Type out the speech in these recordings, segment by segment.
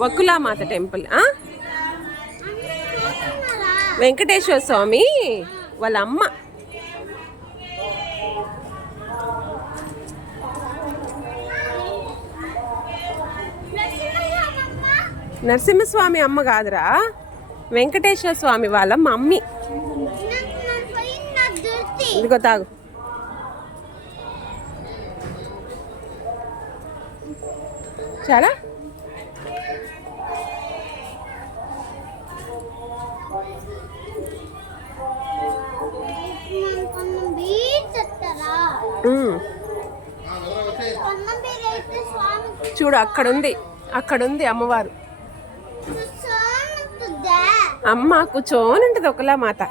Vakulamatha temple. Venkateswara స్వామి వాళ్ళ అమ్మ. నరసింహస్వామి అమ్మ కాదురా, వెంకటేశ్వర స్వామి వాళ్ళ మమ్మీ. ఇదిగో తాగు. చాలా చూడు అక్కడుంది అమ్మవారు. అమ్మ కూర్చోని ఉంటుంది ఒకలా మాత.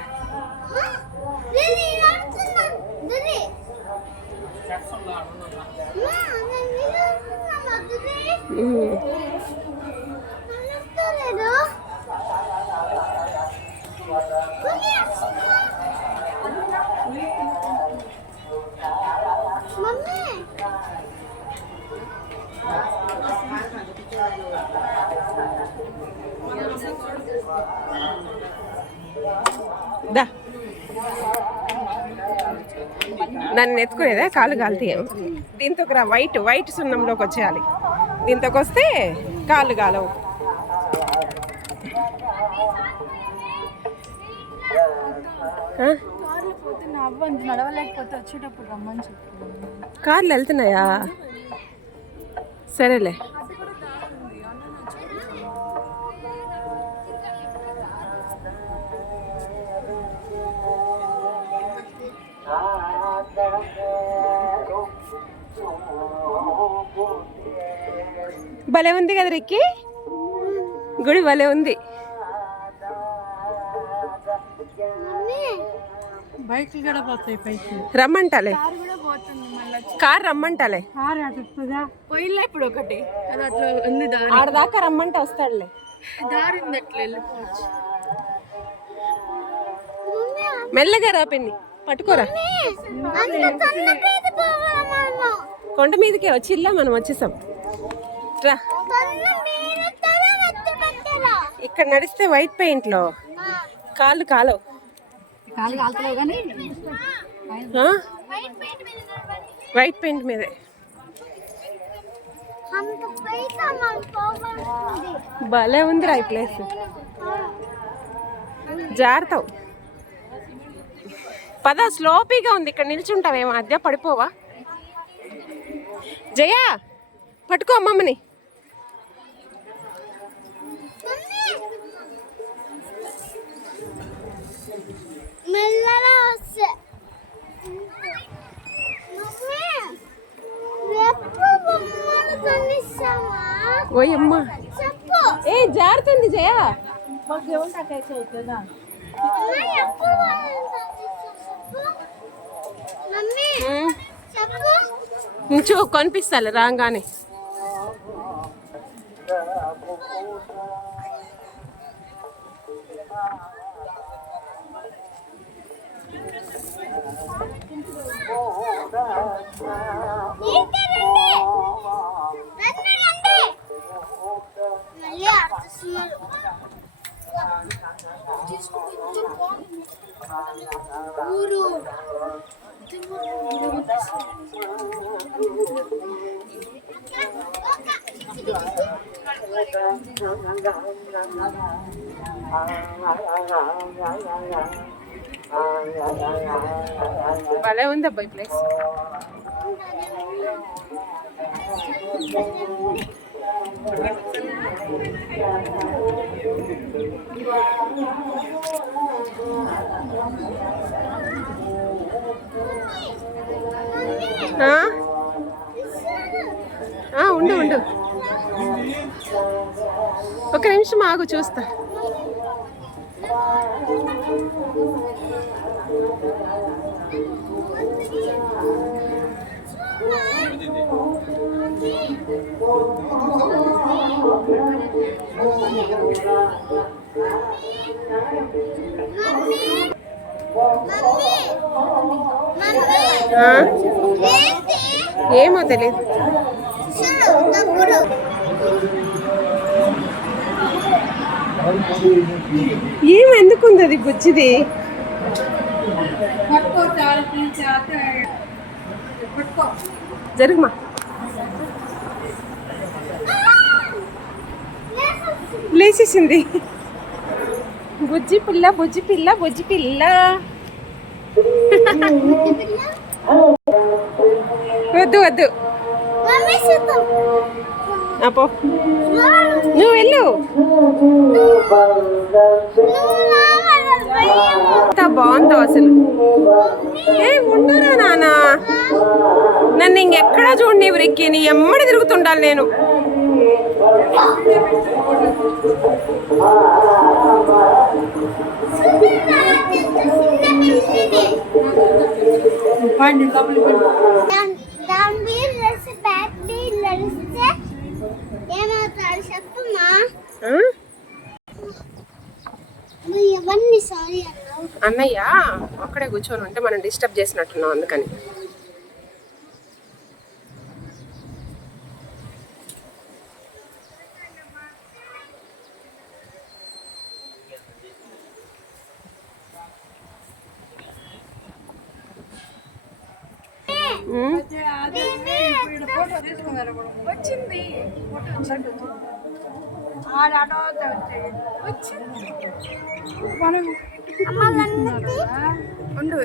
దా నన్ను ఎత్తుకునేదా, కాళ్ళు కాలుతాయేమో. దీంతోకి రా, వైట్ సున్నంలోకి వచ్చేయాలి. దీంతోకి వస్తే కాళ్ళు కాలవు. కార్లు వెళ్తున్నాయా? సరేలే. భలే ఉంది కదా రిక్కి, గుడి భలే ఉంది. బైక్లు కూడా పోతాయి పైకి. రమ్మంటాలే, కార్ రమ్మంటాలే. పోయిలే ఇప్పుడు ఒకటి అది అట్లా ఉంది, ఆడదాకా రమ్మంటే వస్తాడులే. దారి ఉంది అట్లా వెళ్ళిపోవచ్చు. మెల్లగా రా పిన్ని, పట్టుకోరా. కొండ మీదకే వచ్చిల్లా, మనం వచ్చేసాం. రా, ఇక్కడ నడిస్తే వైట్ పెయింట్ లో కాళ్ళు కాలవు. వైట్ పెయింట్ మీదే భలే ఉందిరా ఈ ప్లేస్. జాగ్రత్త, పద. స్లోపీగా ఉంది, ఇక్కడ నిల్చుంటావేమో, మధ్య పడిపోవా. జయా పట్టుకో అమ్మమ్మని. ఓయమ్మ, ఏ జారుతుంది జయా. కనిపిస్తాలే రాగానే. భలే ఉంది అబ్బాయి ప్లేస్. ఉండు ఉండు, ఒక నిమిషం ఆగు, చూస్తా. ఏమో తెలీదు. ఏం ఎందుకుంది అది బుజ్జిది? జరుగుమా. లేచేసింది. బుజ్జి పిల్ల బుజ్జి పిల్ల బుజ్జి పిల్ల. వద్దు వద్దు అపో, నువ్వు వెళ్ళు. ఎంత బాగుందో అసలు. ఏ ఉండరా నాన్న, నన్ను ఇంకెక్కడా చూడండి ఎవరికి, నీ ఎమ్మడి తిరుగుతుండాలి నేను. అన్నయ్య అక్కడే కూర్చొని ఉంటే మనం డిస్టర్బ్ చేసినట్టున్నాం, అందుకని. వచ్చింది ఉండు.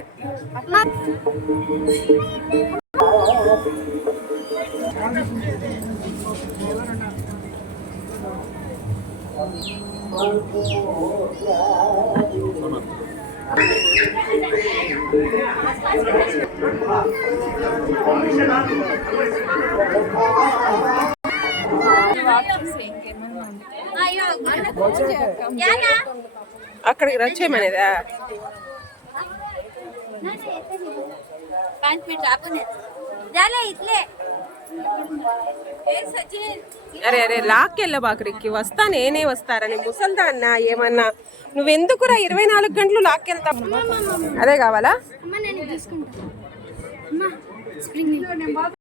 అక్కడికి వచ్చేయమనేదా? అరే అరే లాక్కెళ్ళ బాకరికి వస్తా, నేనే వస్తారని ముసల్దా అన్న. ఏమన్నా నువ్వెందుకురా 24 గంటలు లాక్కెళ్తా? అదే కావాలా?